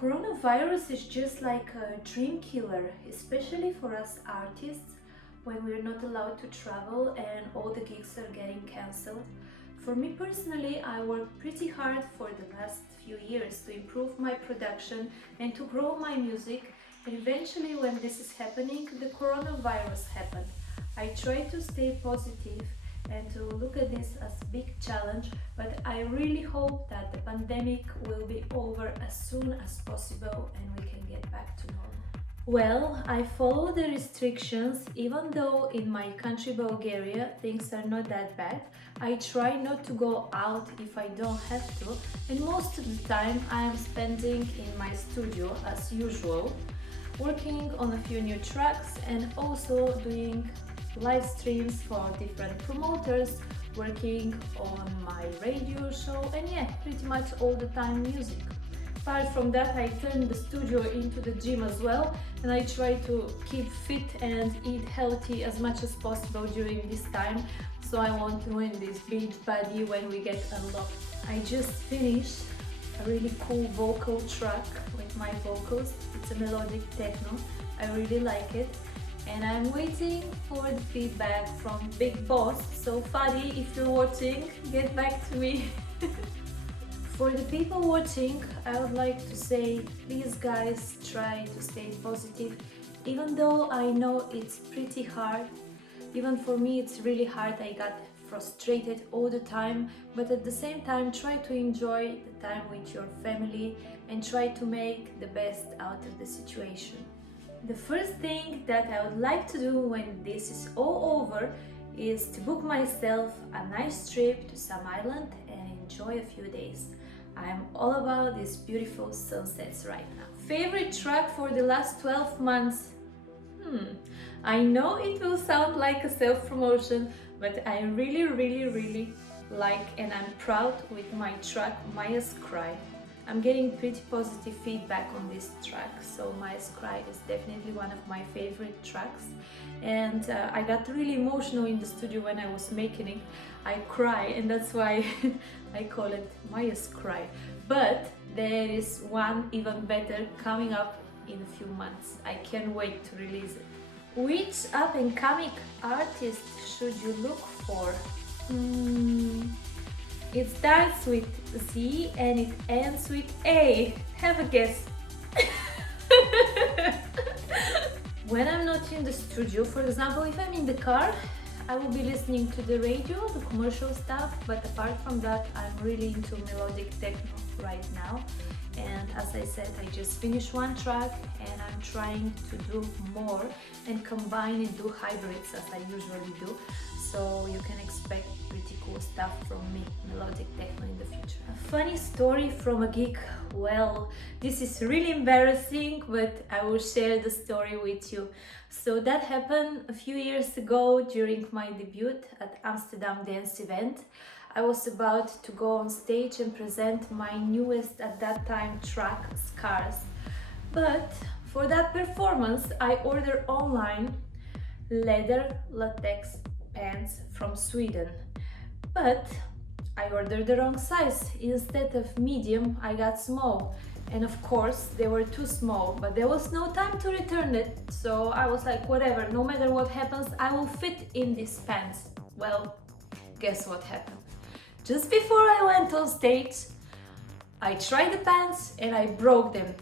Coronavirus is just like a dream killer, especially for us artists when we're not allowed to travel and all the gigs are getting cancelled. For me personally, I worked pretty hard for the last few years to improve my production and to grow my music, and eventually when this is happening, the coronavirus happened. I try to stay positive and to look at this as a big challenge, but I really hope that the pandemic will be over as soon as possible and we can get back to normal. Well, I follow the restrictions, even though in my country Bulgaria things are not that bad. I try not to go out if I don't have to, and most of the time I am spending in my studio as usual, working on a few new tracks and also doing live streams for different promoters, working on my radio show, and yeah, pretty much all the time music. Apart from that, I turned the studio into the gym as well, and I try to keep fit and eat healthy as much as possible during this time, so I won't ruin this beach body when we get unlocked. I just finished a really cool vocal track with my vocals. It's a melodic techno. I really like it. And I'm waiting for the feedback from Big Boss. So Fadi, if you're watching, get back to me. For the people watching, I would like to say, please guys, try to stay positive. Even though I know it's pretty hard, even for me it's really hard, I got frustrated all the time, but at the same time try to enjoy the time with your family and try to make the best out of the situation. The first thing that I would like to do when this is all over is to book myself a nice trip to some island and enjoy a few days. I'm all about these beautiful sunsets right now. Favorite track for the last 12 months? I know it will sound like a self-promotion, but I really like and I'm proud with my track Maya's Cry. I'm getting pretty positive feedback on this track, so Maya's Cry is definitely one of my favorite tracks, and I got really emotional in the studio when I was making it. I cry, and that's why I call it Maya's Cry. But there is one even better coming up in a few months. I can't wait to release it. Which up-and-coming artist should you look for? It starts with Z and it ends with A. Have a guess. When I'm not in the studio, for example, if I'm in the car, I will be listening to the radio, the commercial stuff, but apart from that, I'm really into melodic techno right now. And as I said, I just finished one track and I'm trying to do more and combine and do hybrids as I usually do. So you can expect pretty cool stuff from me, melodic techno, in the future. A funny story from a gig. Well, this is really embarrassing, but I will share the story with you. So that happened a few years ago during my debut at Amsterdam Dance Event. I was about to go on stage and present my newest at that time track, Scars. But for that performance, I ordered online leather latex pants from Sweden. But I ordered the wrong size. Instead of medium, I got small. And of course, they were too small, but there was no time to return it. So I was like, whatever, no matter what happens, I will fit in these pants. Well, guess what happened? Just before I went on stage, I tried the pants and I broke them.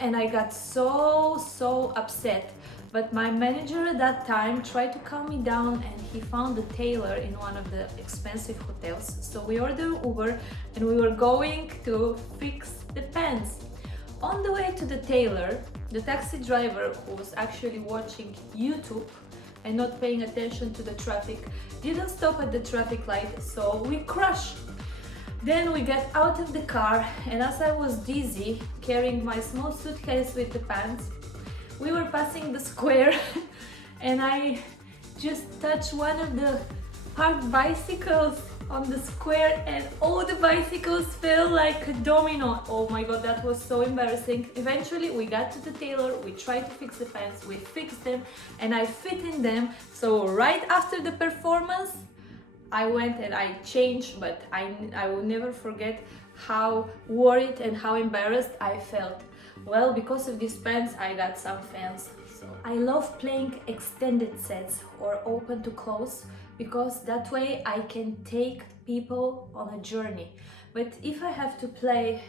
And I got so upset. But my manager at that time tried to calm me down and he found a tailor in one of the expensive hotels. So we ordered Uber and we were going to fix the pants. On the way to the tailor, the taxi driver, who was actually watching YouTube and not paying attention to the traffic, didn't stop at the traffic light, so we crashed. Then we got out of the car, and as I was dizzy, carrying my small suitcase with the pants, we were passing the square and I just touched one of the parked bicycles on the square and all the bicycles fell like a domino. Oh my god, that was so embarrassing. Eventually we got to the tailor, we tried to fix the pants, we fixed them and I fit in them. So right after the performance, I went and I changed, but I will never forget how worried and how embarrassed I felt. Well, because of these pants I got some fans. So I love playing extended sets or open to close because that way I can take people on a journey. But if I have to play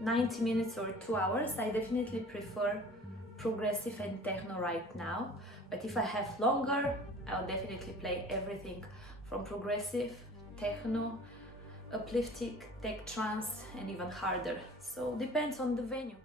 90 minutes or 2 hours, I definitely prefer progressive and techno right now. But if I have longer, I'll definitely play everything from progressive, techno, uplifting, tech trance, and even harder. So depends on the venue.